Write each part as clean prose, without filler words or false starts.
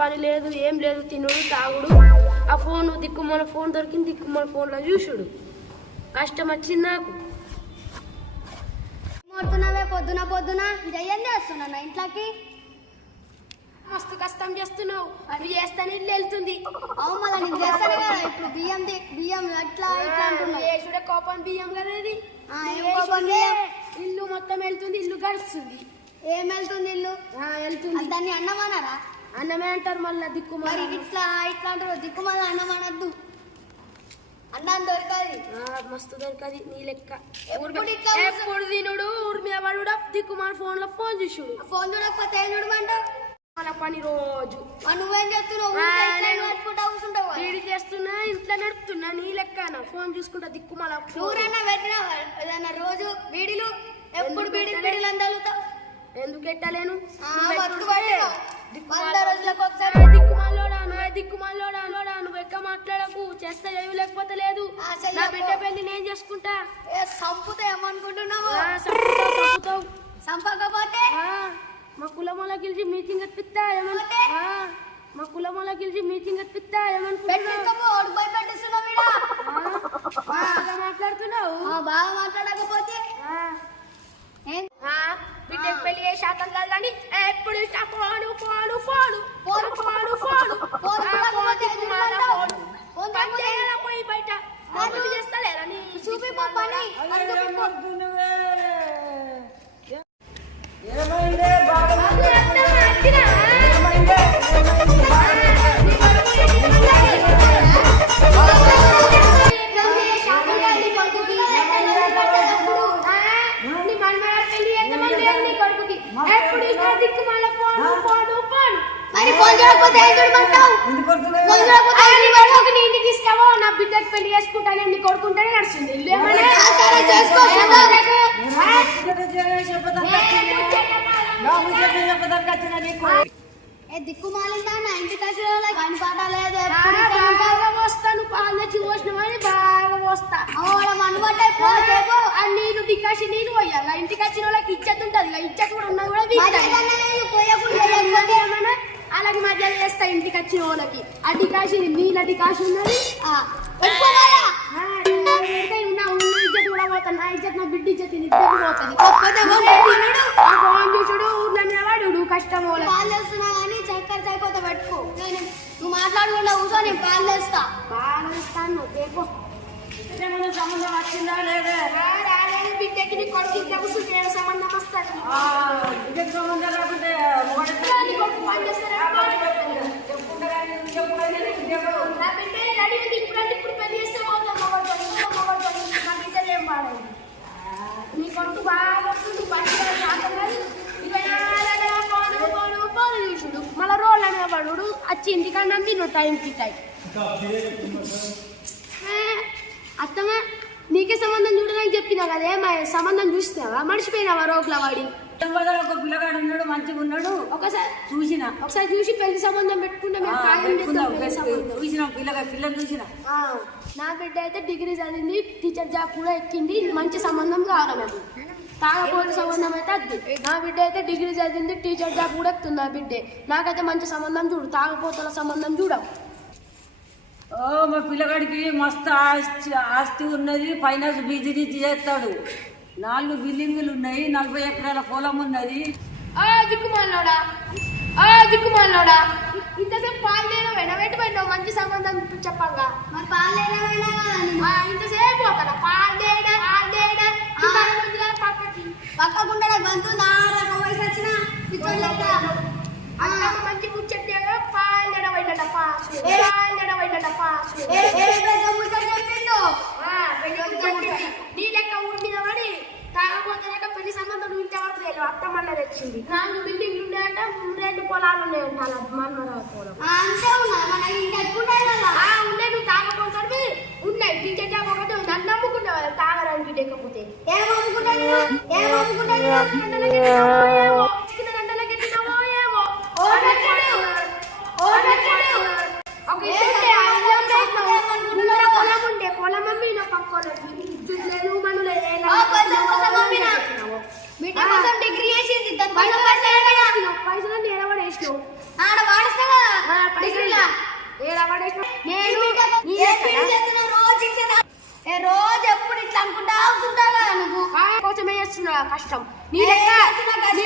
పని లేదు ఏం లేదు, తినుడు తాగుడు, ఆ ఫోన్ దిక్కుమాల ఫోన్ దొరికింది, దిక్కుమాల ఫోన్లో చూసుడు. కష్టం వచ్చింది నాకు. పొద్దున పొద్దున జయ్యంది వస్తున్నా ఇంట్లోకి. మస్తు కష్టం చేస్తున్నావు, నువ్వు చేస్తాను ఇల్లు వెళ్తుంది. అవును మళ్ళీ నీకు చేస్తాను కదా. ఇప్పుడు బియ్యం ఎట్లా వేసుడే కోపం బియ్యం కదా ఇది. ఇల్లు మొత్తం వెళ్తుంది, ఇల్లు గడుస్తుంది. ఏం వెళ్తుంది ఇల్లు? వెళ్తుంది. దాన్ని అన్నమన్నారా? అన్నమే అంటారు మళ్ళీ దిక్కుమాలి. ఇట్లా అంటారు దిక్కుమాల అన్నం అనద్దు. అన్నం దొరకది, మస్తు దొరకది నీ లెక్క. ఎప్పుడు తినుడు ఊరి మీద పడుడా, దిక్కుమాల ఫోన్ లో ఫోన్ చూసుడు. ఫోన్ చూడకపోతే ఏం చూడమంటావు? మన పని రోజు నువ్వేం చేస్తున్నావు? వీడి చేస్తున్నా, ఇంట్లో నడుపుతున్నా, నీ లెక్క ఫోన్ చూసుకుంటా దిక్కుమాల. ఊరన్నా పెట్టినా ఏదన్నా రోజు వీడిలు, ఎప్పుడు బీడీలు అందలుతావు. ఎందుకు ఎట్టలేను? దిక్కుమాలోడా నువ్వు ఎక్క మాట్లాడకు, చేస్తే లేకపోతే లేదు. నా బిడ్డ పెళ్లి నేను చేసుకుంటా. సంపుతా ఏమనుకుంటున్నావు? సంపకపోతే మా కులమోల గెలిచి మీటింగ్ ఎత్తిస్తా ఏమనుకుంటా. మా కులమోల గెలిచి మీటింగ్ ఎత్తిస్తా ఏమనుకుంటున్నావు? మాట్లాడుతున్నావు. బాగా మాట్లాడకపోతే బిడ్డకు పెళ్లి ఏ శాతం కాదు కానీ ఎప్పుడు phone phone phone phone phone phone పోయి బయట చేస్తలేరా నీ చూపి నా బిడ్డకు పెళ్లి చేసుకుంటానే నీ కొడుకుంటానే నడుస్తుంది. దిక్కుమాలిందా నా ఇంటికి పని పాట లేదు. వస్తాను పాలు తెచ్చి పోసినవని బాగా వస్తా. నీళ్ళు డికాసి నీళ్ళు పోయాలి. ఇంటికి వచ్చిన వాళ్ళకి ఇచ్చేది ఉంటుంది, ఇచ్చేది కూడా ఉన్నా కూడా అలాగే మధ్యలో చేస్తా. ఇంటికి వచ్చిన వాళ్ళకి ఆ డికాసి నీళ్ళ డికాసి ఉన్నది. ఇజ్జత్ కూడా పోతాను, నా ఇజ్జత్ నా బిడ్డ ఇజ్జత్ పోతుంది. ఫోన్ చూసుడు, ఊర్లో నిలబడు కష్టం. పాలు తెస్తున్నా కానీ చక్కెర చైపోతే పెట్టుకో. నువ్వు మాట్లాడకుండా కూర్చో, నేను పాలు తెస్తా. పాలు తెస్తాను రేపు. సంబంధం వచ్చిందా లేదా? బిడ్డకి నీ కొడుకు ఇంత కూర్చుంటే సంబంధం వస్తాను. సంబంధం రాకుంటే ఇప్పుడు పెళ్లి చేస్తే ఏం బాగాలేదు. నీ కొడుకు బాగా వస్తుంది, పోను చూసుడు, మళ్ళీ రోల్ అనే పడు వచ్చి ఇంటికన్నా తిను టైంకి టైం. అత్తమ్మా నీకే సంబంధం చూడడానికి చెప్పినా కదే, మా సంబంధం చూసినావా? మర్చిపోయినావా? రోడ్ల వాడి ఒక పిల్లగాడు ఉన్నాడు, మంచిగా ఉన్నాడు. ఒకసారి చూసి పెళ్లి సంబంధం పెట్టుకుంటే చూసిన. నా బిడ్డ అయితే డిగ్రీ చదివింది, టీచర్ జాబ్ కూడా ఎక్కింది. మంచి సంబంధం కావాలి మాకు. తాగపోతే సంబంధం అయితే అది. నా బిడ్డ అయితే డిగ్రీ చదివింది, టీచర్ జాబ్ కూడా ఎక్కుతుంది. నా బిడ్డే నాకైతే మంచి సంబంధం చూడు, తాగపోతుల సంబంధం చూడవు. మా పిల్లగాడికి మస్తు ఆస్తి ఉన్నది, ఫైనాన్స్ బిజినెస్ చేస్తాడు. 4 బిల్డింగులు ఉన్నాయి, 40 ఎకరాల పొలం ఉన్నది. దిక్కుమాలోడా ఇంతసేపు పాలు లేనవేనా? పెట్టిపోయినావు మంచి సంబంధం చెప్పంగా. మరి పాలు ఇంతసేపు పోతాడా? పక్కకుండా బంతు వయసు వచ్చిన మంచి ముచ్చట్టు పాలు నీ లెక్క ఊరి మీద పడి తాగపోతే పెళ్లి సంబంధం ఇంతవరకు లేదు. అత్తమన్న తెచ్చింది. 4 బిల్డింగ్లు ఉన్నాయంట, 2 పొలాలు ఉన్నాయంట. అలా మన్మరావు పొలం ఉండే. నువ్వు తాగపోతాడు ఉన్నాయి. టీచర్ జాబ్ ఒకటి నన్ను నమ్ముకుంటావు తాగడానికి. లేకపోతే పొలం అమ్మి పక్కోళ్ళకి డిగ్రీ చేసింది పైసలు నిలబడేసినావు. ఆడ వాడుస్తా కదా నేను రోజు ఎప్పుడు ఇట్లా అనుకుంటా అవుతుంటావు కదా నువ్వు. కోసమే చేస్తున్నా కష్టం. నీ లెక్క 20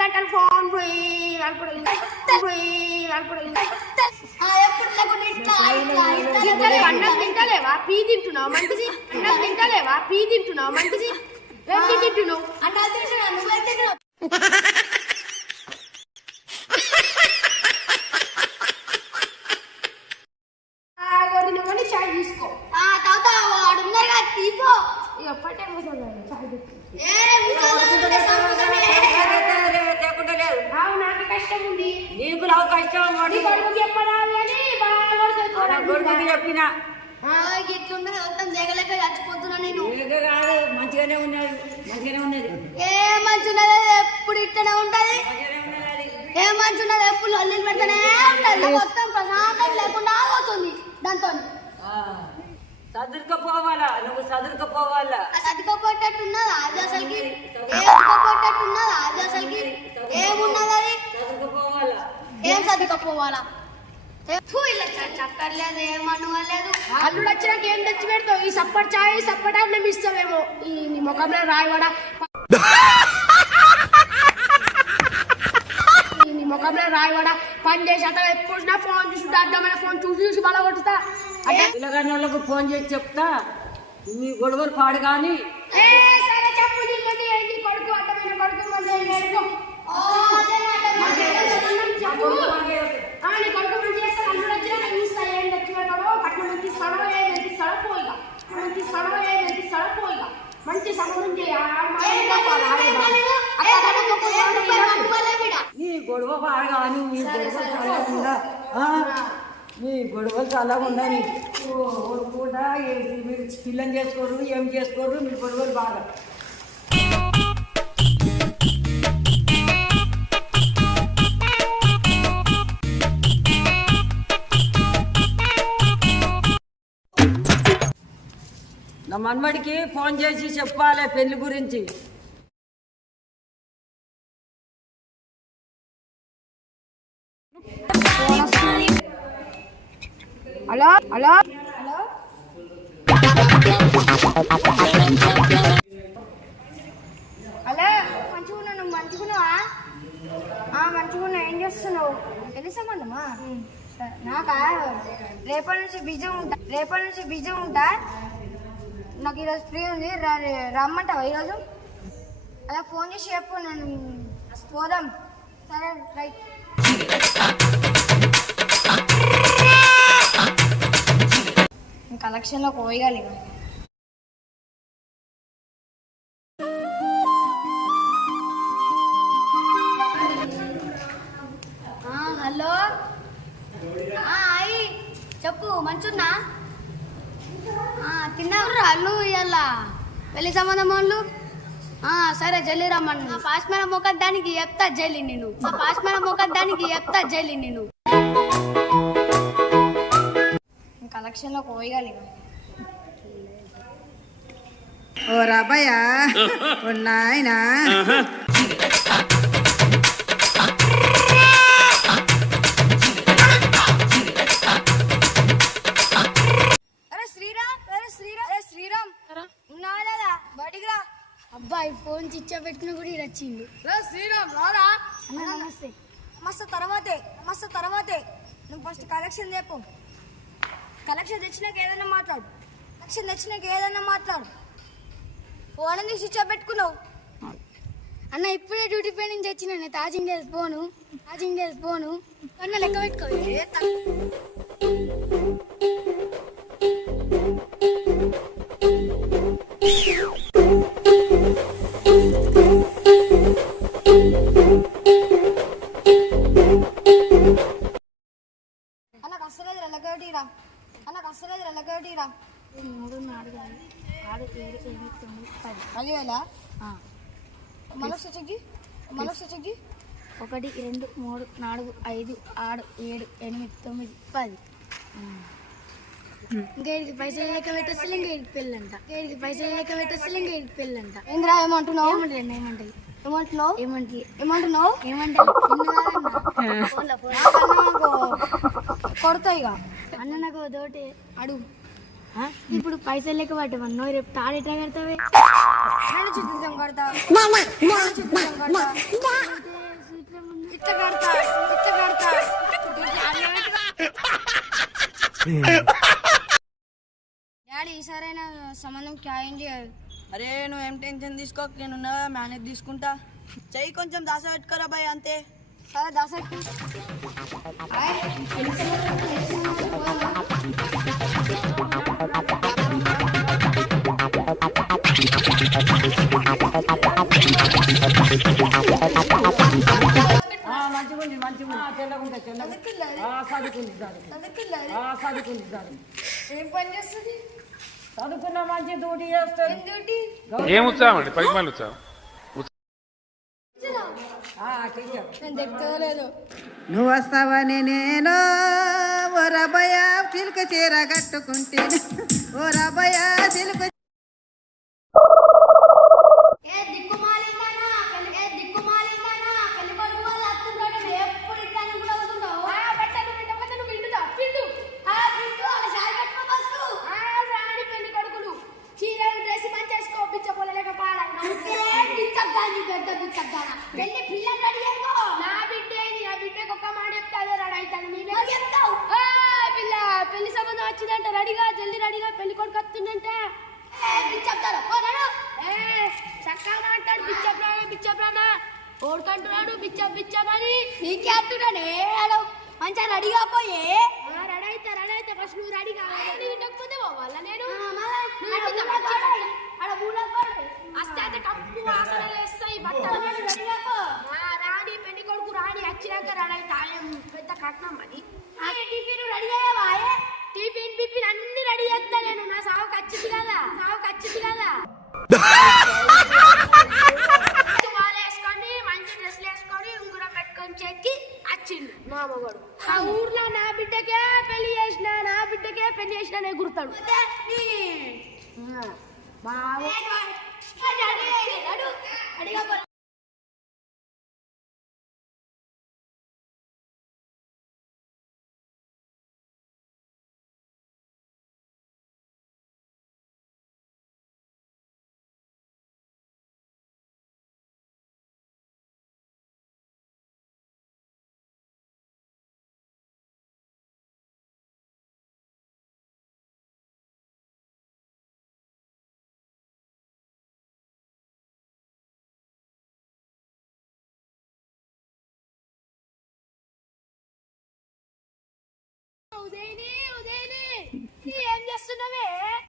గంటలు ఫోన్ ఎప్పుడు లేకుండా ఇట్లా అన్నం తింటలేవా పీ తింటున్నావు మంచిది. అన్నం తింటలేవా పీ తింటున్నావు మంచిది. ఎన్ని తింటున్నావు అన్నా తింటున్నా నువ్వే తింటున్నావు. నువ్వు చాయ్ తీసుకో. తాత వాడు ఉన్నారు కదా తీపో. ఎప్పటి చాయ్ నాకు కష్టం ఉంది. నీకు నాకు కష్టం చెప్పడాలి అని చెప్పిన ఇట్లుండే మొత్తం జగలేక చచ్చిపోతున్నా నేను. కాదు మంచిగానే ఉన్నది ఏ మంచి ఉన్నది ఎప్పుడు ఇట్టనే ఉంటది. ఏ మంచి ఉన్నది ఎప్పుడు అల్లిని పెడతానే ఉంటది. మొత్తం ప్రశాంతం లేకుండా పోతుంది దాంతో. చదువుకపోవాలా నువ్వు చదువుకపోవాలా. చదువుకోపోయేటట్టున్నదా అది అసలుకి? చదువుకోపోయేటట్టున్నదా అది అసలుకి? ఏమున్నది అది? చదువుకపోవాలా. ఏం చదువుకోపోవాలా? ఇలా చక్కర్లేదు ఏమనలేదు. అల్లుడు వచ్చినాక ఏం తెచ్చి పెడతావు? ఈ సప్పటి చాయ్ సప్పటి అన్నం ఇస్తావేమో. ఈ నీ ముఖంలో రాయవాడ నీ ముఖంలో రాయవాడ పని చేసి అతను ఎప్పుడు నా ఫోన్ చూసి అడ్డమైన ఫోన్ చూసి బల కొట్టుతా. పిల్లగాని వాళ్ళకు ఫోన్ చేసి చెప్తా మీ గొడవలు పాడు కానీ. సరే చెప్పు. ఏంటి కొడుకు అడ్డమైన కొడుకు చెప్పు. నీ కొడుకు మంచి చేస్తాను. అల్లుడు వచ్చినా నేను ఇస్తా. ఏం తెచ్చి పెడతాడో పట్నం ఎక్కిస్తాడో ఏం ఎక్కిస్తాడో పోయిగా పోయిగా మంచి సంబంధం నీ గొడవ పాడు కానీ మీ గొడవ చాలా మీ గొడవలు చాలా ఉండాలి. కూడా మీరు పిల్లని చేసుకోరు ఏం చేసుకోరు మీ గొడవలు బాగా. నా మనవడికి ఫోన్ చేసి చెప్పాలి పెళ్లి గురించి. హలో హలో హలో మంచిగున్నా. నువ్వు మంచిగున్నావా? మంచిగున్నా. ఏం చేస్తున్నావు? ఎన్ని సంబంధమా? నాకా రేపటి నుంచి బిజీ ఉంటా. నాకు ఈరోజు ఫ్రీ ఉంది. రమ్మంటావా ఈరోజు? అలా ఫోన్ చేసి చెప్పు. నేను పోదాం. సరే రైట్. కలెక్షన్లో పోయగాలి. హలో అయ్యి చెప్పు. మంచున్నా తిన్నావురా అల్లు ఇవాళ పెళ్లి సంబంధం వాళ్ళు? సరే జల్లి రమ్మను. పాస్మేర మొక్కడానికి చెప్తా జల్లి నేను. కలెక్షన్లో పోయగాలి. ఓ రాబయ్యా ఉన్నాయనా. శ్రీరామ్ ఉన్నావా లేదా? బయటికి రా. అబ్బాయి ఫోన్ చిచ్చా పెట్టుకుని కూడా ఇది వచ్చింది. శ్రీరామ్ రారా. నమస్తే. మస్తు తర్వాతే నువ్వు ఫస్ట్ కలెక్షన్ చెప్పు. కలెక్షన్ తెచ్చినాక ఏదైనా మాట్లాడు. ఫోన్ తీసి స్విచ్ ఆఫ్ పెట్టుకున్నావు. అన్న ఇప్పుడే డ్యూటీ పై నుంచి వచ్చిన. తాజింగ్ డేస్ పోను అన్న లెక్క పెట్టుకో. అన్నకు అస్సలేదు లెక్కటిరా. 3 4 5 6 7 8 9 10. 10,000. మనసు చెక్కి 1 2 3 4 5 6 7 8 9 10. ఇంకా పైసలు లెక్క పెట్టేసి ఇంకా పెళ్ళంట. ఏంద్రా ఏమంటున్నావు? ఏమంటలే కొడతా ఇక అన్న నాకు తోటి అడుగు ఇప్పుడు పైసలు లెక్క పట్టమన్నా రేపు తాడు ఎట్లా కడతావే చిత్రం కడతా ఇట్లా కడతా ఇట్లా కడతా డాడీ ఈసారైనా సంబంధం ఖాయం చేయాలి. అరే నువ్వు ఏం టెన్షన్ తీసుకో, నేనున్నా మేనేజ్ తీసుకుంటా. చెయ్యి కొంచెం దాస పెట్టుకోరా బాయ్, అంతే. సరే దాస మంచిగుంది మంచిగుంది తెల్లగుంది చదువుకుంది చదువుకుంది ఏం పని చేస్తుంది చదువుకున్న మంచి డ్యూటీ చేస్తుంది. ఏం ఉత్సాహం అండి, పైకి మళ్ళీ ఉత్సాహం. లేదు నువ్వు వస్తావని నేను ఓ రబయ చిలుక చీర కట్టుకుంటే ఓ రబయ చిలుక పెళ్లి సంబంధం వచ్చిందంట, రెడీగా జల్దీ రెడీగా పెళ్లి కొడుకు వస్తుందంటే చక్కగా మాట్లాడు. బిచ్చప్రాణ ఓడుకంటున్నాడు బిచ్చమని నీకే అంటున్నానే మంచిగా రెడీగా పోయే రెడీ అయితే ఫస్ట్ నువ్వు రెడీ కావాలి. ఇంటకపోతే పోవాల నేను వస్తే అయితే కప్పు వాసనలు వేస్తాయి బట్టలు. రాణి పెళ్లి కొడుకు రాణి వచ్చినాక రెడీ తాయం పెద్ద కట్నం అది. టిఫిన్ రెడీ అయ్యావాయే టిఫిన్ బిఫిన్ అన్ని రెడీ చేస్తా నేను. నా సావుకి వచ్చింది కదా వేసుకొని మంచి డ్రెస్లు వేసుకొని ఉంగురం పెట్టుకొని చెక్కి వచ్చిండు నా మగడు. ఆ ఊర్లో నా బిడ్డకే పెళ్లి చేసిన గుర్తాడు. ఉదయని ఏం చేస్తున్నావే?